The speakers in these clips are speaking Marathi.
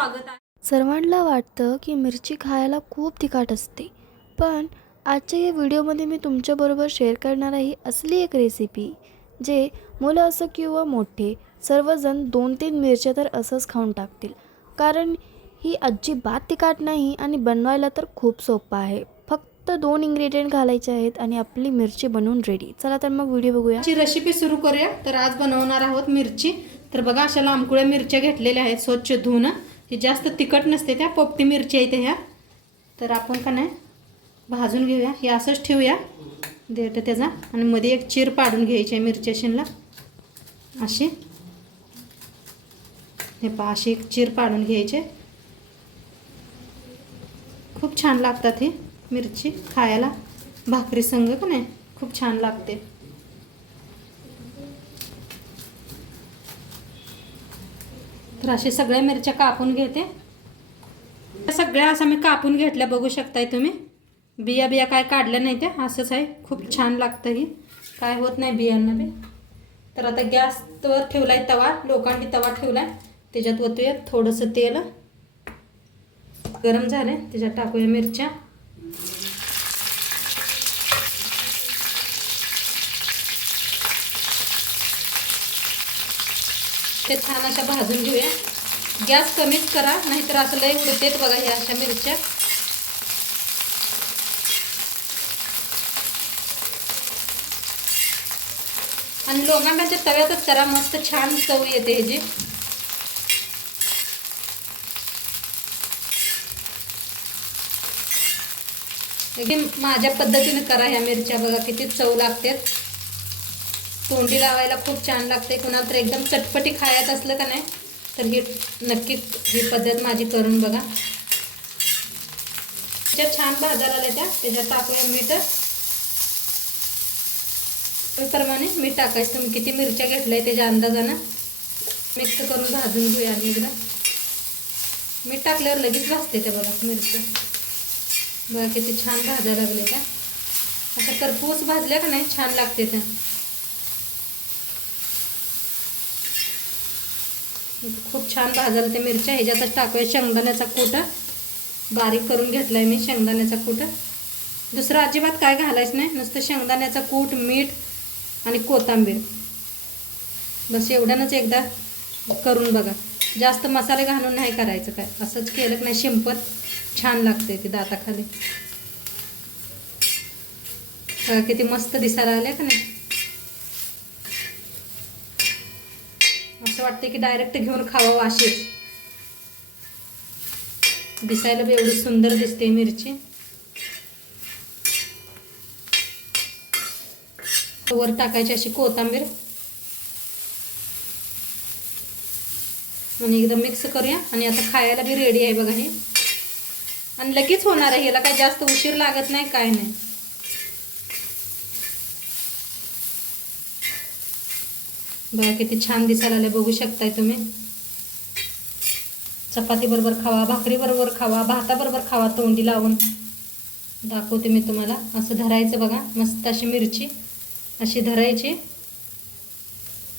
स्वागत आहे. सर्वांना वाटतं की मिरची खायला खूप तिखट असते. पण आजच्या या व्हिडिओमध्ये मी तुमच्याबरोबर शेअर करणार आहे असली एक रेसिपी जे मुलं असो किंवा मोठे सर्वजण दोन तीन मिरच्या तर असंच खाऊन टाकतील. कारण ही अजिबात तिखट नाही आणि बनवायला तर खूप सोपं आहे. फक्त दोन इन्ग्रेडियंट घालायचे आहेत आणि आपली मिरची बनवून रेडी चला तर मग व्हिडिओ बघूया. ची रेसिपी सुरू करूया. तर आज बनवणार आहोत मिरची. तर बघा अशा लांबकुळ्या मिरच्या घेतलेल्या आहेत स्वच्छ धुवून. ही जास्त तिखट नसते त्या पोपटी मिरची त्या ह्या. तर आपण का नाही भाजून घेऊया. हे असंच ठेवूया. देठ त्याचा. आणि मध्ये एक चीर पाडून घ्यायची आहे मिरच्या शिनला अशी. हे पहा अशी एक चीर पाडून घ्यायचे खूप छान लागतात ही मिरची खायला. भाकरी संघ का नाही खूप छान लागते. तर असे सगळ्या मिरच्या कापून घेते. सगळ्या असं मी कापून घेतल्या बघू शकताय तुम्ही. बिया बिया काय काढल्या नाही त्या असंच आहे. खूप छान लागतं ही. काय होत नाही बियांना बी. तर आता गॅसवर ठेवलाय तवा लोखंडी तवा ठेवलाय. त्याच्यात ओतूया थोडंसं तेल. गरम झाले त्याच्यात टाकूया मिरच्या. ते छान अशा भाजून घेऊया. गॅस कमीच करा नाहीतर असं लय उडतेत बघा ह्या अशा मिरच्या. आणि लोकांच्या तव्यातच करा मस्त छान चव येते ह्याची. एकदम माझ्या पद्धतीने करा ह्या मिरच्या बघा किती चव लागतात. तोंडी लावायला खूप छान लागते. कुणाला तर एकदम चटपटी खायचं असलं का नाही तर ही नक्कीच ही पद्धत माझी करून बघा. त्या छान भाज्या आल्या त्या त्याच्यात टाकूया मीठ. प्रमाणे मीठ टाकायचं. तुम्ही किती मिरच्या घेतल्या त्याच्या अंदाजानं. मिक्स करून भाजून घेऊया आणि एकदा. मीठ टाकल्यावर लगेच भाजते त्या बघा मिरच्या. बघा किती छान भाज्या लागले त्या. अशा करपूस भाजल्या का नाही छान लागते त्या. खूप छान भाजायला त्या मिरच्या ह्याच्यातच टाकूया. शेंगदाण्याचा कूट. बारीक करून घेतलाय मी शेंगदाण्याचा कूट. दुसरं अजिबात काय घालायचं नाही. नुसतं शेंगदाण्याचा कूट मीठ आणि कोथिंबीर. बस एवढ्यानंच एकदा करून बघा. जास्त मसाले घालून नाही करायचं काय. असंच केलं की नाही शिंपल छान लागते ते दाताखाली. किती मस्त दिसायला आले का नाही? असं वाटतं की डायरेक्ट घेऊन खावा अशीच दिसायला बी एवढी सुंदर दिसते मिरची. वर टाकायची अशी कोथांबीर. आणि एकदम मिक्स करूया. आणि आता खायला बी रेडी आहे बघा हे. आणि लगेच होणार आहे. याला काही जास्त उशीर लागत नाही काय नाही. बघा किती छान दिसायला आलं बघू शकताय तुम्ही. चपाती बरोबर खावा भाकरी बरोबर खावा भाताबरोबर खावा तोंडी लावून. दाखवते मी तुम्हाला. असं धरायचं बघा. मस्त अशी मिरची अशी धरायची.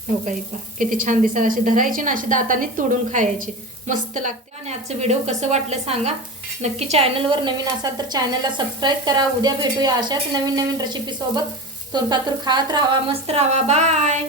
हो काही पा किती छान दिसायला अशी धरायची ना अशी दाताने तोडून खायची. मस्त लागते. आणि आजचं व्हिडिओ कसं वाटलं सांगा. नक्की चॅनलवर नवीन असाल तर चॅनलला सबस्क्राईब करा. उद्या भेटूया अशाच नवीन नवीन रेसिपीसोबत तोरपातूर खात राहा मस्त राहा. बाय!